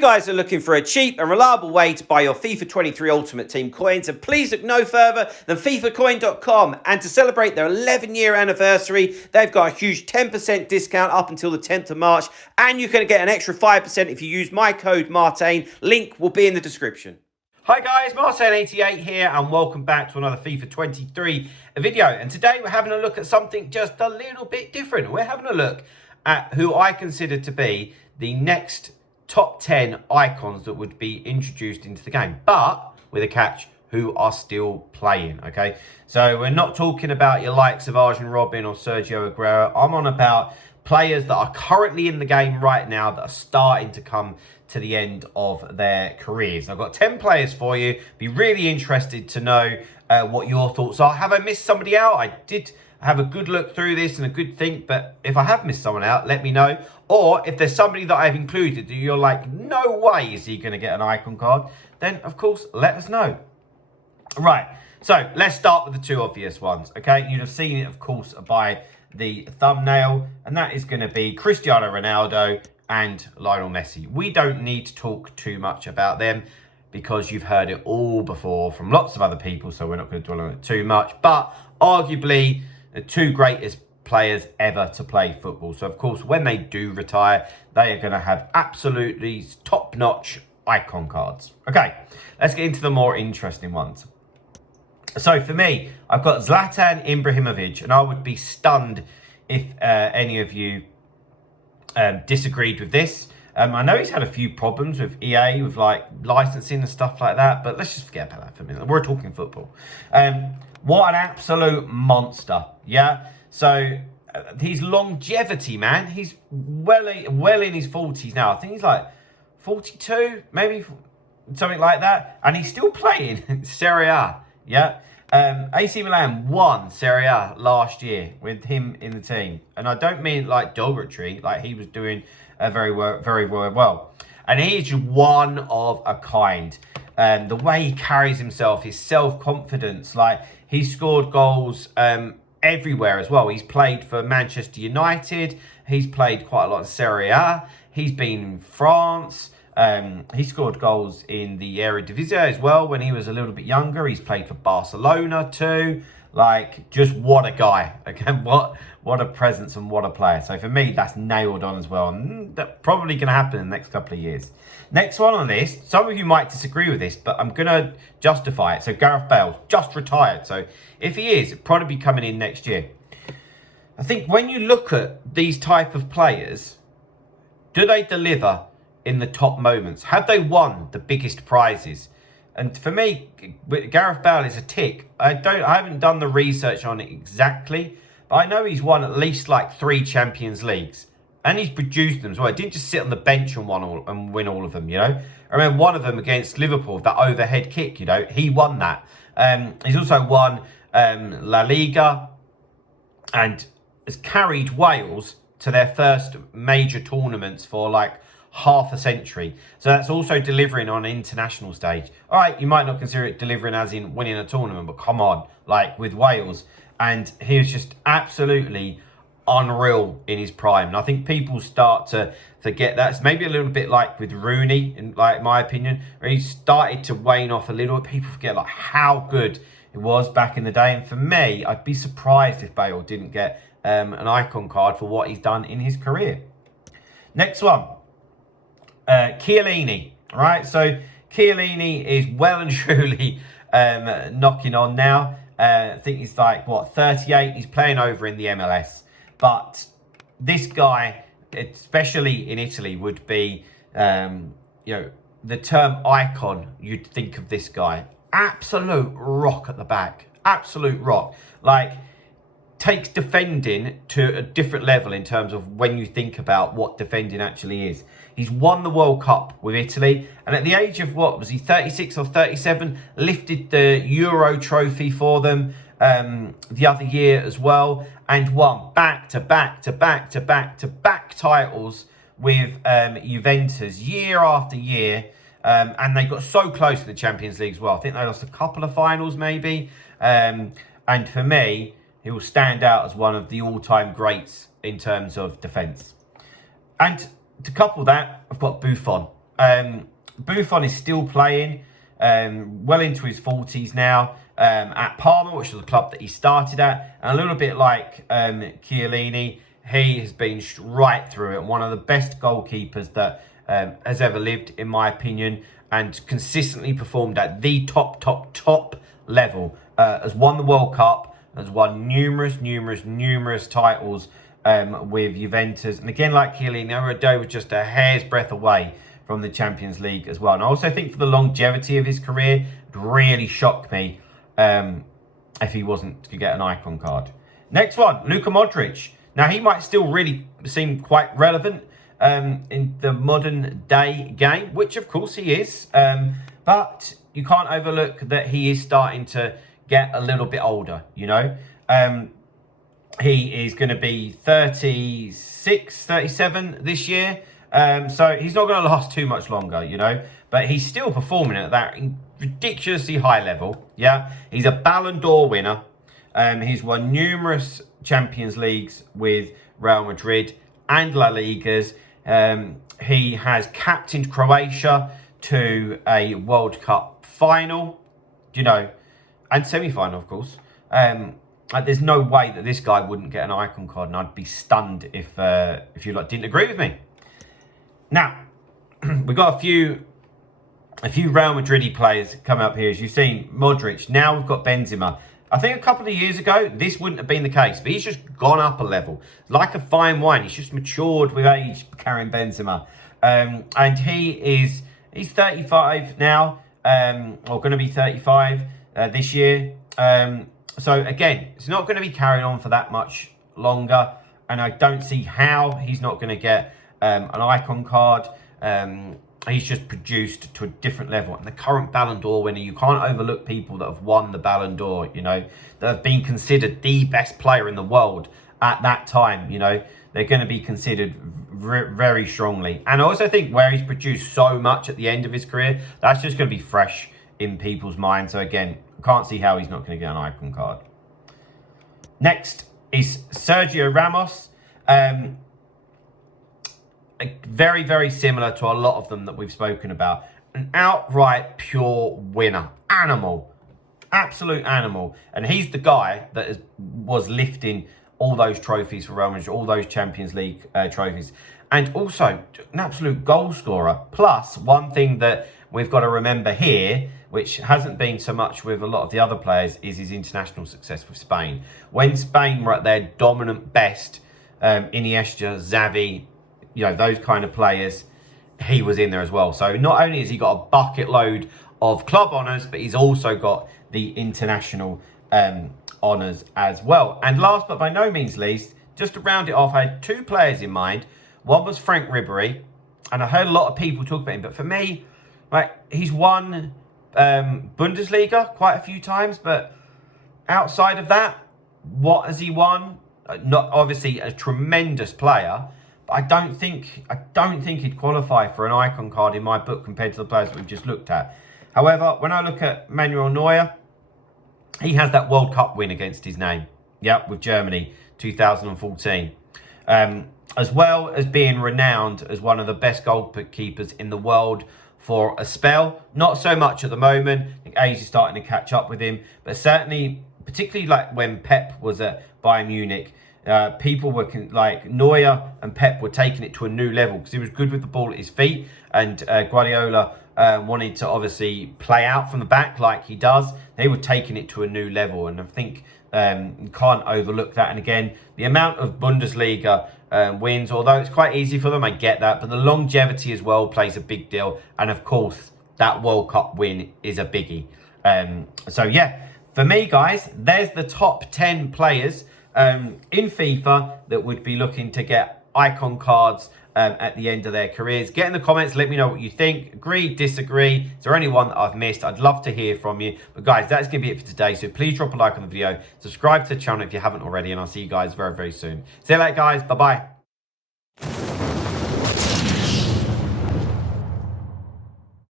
guys are looking for a cheap and reliable way to buy your FIFA 23 Ultimate Team coins, and please look no further than FIFAcoin.com. And to celebrate their 11-year anniversary, they've got a huge 10% discount up until the 10th of March, and you can get an extra 5% if you use my code Martain. Link will be in the description. Hi guys, Martain88 here, and welcome back to another FIFA 23 video. And today we're having a look at something just a little bit different. We're having a look at who I consider to be the next top 10 icons that would be introduced into the game, but with a catch, who are still playing, okay? So we're not talking about your likes of Arjen Robben or Sergio Aguero. I'm on about players that are currently in the game right now that are starting to come to the end of their careers. I've got 10 players for you. Be really interested to know what your thoughts are. Have I missed somebody out? I did have a good look through this and a good think, but if I have missed someone out, let me know. Or if there's somebody that I've included that you're like, no way is he going to get an icon card, then of course let us know. Right, so let's start with the two obvious ones, okay? You'd have seen it, of course, by the thumbnail, and that is going to be Cristiano Ronaldo and Lionel Messi. We don't need to talk too much about them because you've heard it all before from lots of other people, so we're not going to dwell on it too much. But arguably, the two greatest players ever to play football. So, of course, when they do retire, they are going to have absolutely top-notch icon cards. Okay, let's get into the more interesting ones. So, for me, I've got Zlatan Ibrahimovic, and I would be stunned if any of you disagreed with this. I know he's had a few problems with EA, with like licensing and stuff like that, but let's just forget about that for a minute. We're talking football. What an absolute monster, yeah? So, his longevity, man, he's well in his 40s now. I think he's like 42, maybe something like that. And he's still playing Serie A, yeah? AC Milan won Serie A last year with him in the team. And I don't mean like derogatory, like he was doing very well. And he is one of a kind. The way he carries himself, his self-confidence, like he scored goals everywhere as well. He's played for Manchester United. He's played quite a lot in Serie A. He's been in France. He scored goals in the Eredivisie as well when he was a little bit younger. He's played for Barcelona too. Like, just what a guy. Again, what a presence and what a player. So for me, that's nailed on as well. And that's probably going to happen in the next couple of years. Next one on this, some of you might disagree with this, but I'm going to justify it. So Gareth Bale's just retired. So if he is, it'll probably be coming in next year. I think when you look at these type of players, do they deliver in the top moments? Have they won the biggest prizes? And for me, Gareth Bale is a tick. I haven't done the research on it exactly, but I know he's won at least like 3 Champions Leagues. And he's produced them as well. He didn't just sit on the bench and win all of them, you know. I remember one of them against Liverpool, that overhead kick, you know. He won that. He's also won La Liga and has carried Wales to their first major tournaments for like half a century. So that's also delivering on an international stage. All right, you might not consider it delivering as in winning a tournament, but come on, like with Wales. And he was just absolutely unreal in his prime. And I think people start to forget that. It's maybe a little bit like with Rooney, in like my opinion, where he started to wane off a little bit. People forget like how good it was back in the day. And for me, I'd be surprised if Bale didn't get an icon card for what he's done in his career. Next one, Chiellini, right? So Chiellini is well and truly knocking on now. I think he's like, what, 38? He's playing over in the MLS. But this guy, especially in Italy, would be, you know, the term icon, you'd think of this guy. Absolute rock at the back. Absolute rock. Like, takes defending to a different level in terms of when you think about what defending actually is. He's won the World Cup with Italy, and at the age of, what, was he 36 or 37, lifted the Euro trophy for them the other year as well, and won back-to-back titles with Juventus year after year. And they got so close to the Champions League as well. I think they lost a couple of finals maybe. And for me, he will stand out as one of the all-time greats in terms of defence. And to couple that, I've got Buffon. Buffon is still playing, well into his 40s now, at Parma, which was the club that he started at. And a little bit like Chiellini, he has been right through it. One of the best goalkeepers that has ever lived, in my opinion, and consistently performed at the top level. Has won the World Cup, has won numerous titles with Juventus. And again, like Chiellini, was just a hair's breadth away from the Champions League as well. And I also think for the longevity of his career, it would really shock me if he wasn't to get an icon card. Next one, Luka Modric. Now, he might still really seem quite relevant in the modern day game, which of course he is. But you can't overlook that he is starting to get a little bit older, you know. He is going to be 36, 37 this year. So he's not going to last too much longer, you know. But he's still performing at that ridiculously high level, yeah. He's a Ballon d'Or winner. He's won numerous Champions Leagues with Real Madrid and La Ligas. He has captained Croatia to a World Cup final, you know, and semi-final, of course. There's no way that this guy wouldn't get an icon card, and I'd be stunned if you lot didn't agree with me. Now, we've got a few Real Madrid players coming up here. As you've seen, Modric. Now we've got Benzema. I think a couple of years ago, this wouldn't have been the case, but he's just gone up a level. Like a fine wine, he's just matured with age, Karim Benzema. And he's 35 now, or going to be 35 this year. So again, it's not going to be carrying on for that much longer, and I don't see how he's not going to get an icon card. He's just produced to a different level. And the current Ballon d'Or winner, you can't overlook people that have won the Ballon d'Or, you know, that have been considered the best player in the world at that time, you know. They're going to be considered very strongly. And I also think where he's produced so much at the end of his career, that's just going to be fresh in people's minds. So again, I can't see how he's not going to get an icon card. Next is Sergio Ramos. Very similar to a lot of them that we've spoken about. An outright pure winner. Animal. Absolute animal. And he's the guy that was lifting all those trophies for Real Madrid, all those Champions League trophies. And also, an absolute goal scorer. Plus, one thing that we've got to remember here, which hasn't been so much with a lot of the other players, is his international success with Spain. When Spain were at their dominant best, Iniesta, Xavi, you know, those kind of players, he was in there as well. So not only has he got a bucket load of club honours, but he's also got the international honours as well. And last but by no means least, just to round it off, I had two players in mind. One was Frank Ribery, and I heard a lot of people talk about him, but for me, like, he's won Bundesliga quite a few times, but outside of that, what has he won? Not obviously a tremendous player, but I don't think he'd qualify for an icon card in my book compared to the players that we've just looked at. However, when I look at Manuel Neuer, he has that World Cup win against his name. Yep, with Germany, 2014. As well as being renowned as one of the best goalkeepers in the world for a spell. Not so much at the moment. I think age is starting to catch up with him. But certainly, particularly like when Pep was at Bayern Munich, people were like Neuer and Pep were taking it to a new level because he was good with the ball at his feet. And Guardiola wanted to obviously play out from the back like he does. They were taking it to a new level. And I think you can't overlook that. And again, the amount of Bundesliga wins, although it's quite easy for them, I get that, but the longevity as well plays a big deal. And of course, that World Cup win is a biggie. So yeah, for me, guys, there's the top 10 players in FIFA that would be looking to get icon cards at the end of their careers. Get in the comments, let me know what you think. Agree, disagree. Is there anyone that I've missed? I'd love to hear from you. But guys, that's going to be it for today. So please drop a like on the video. Subscribe to the channel if you haven't already. And I'll see you guys very soon. See you later, guys. Bye-bye.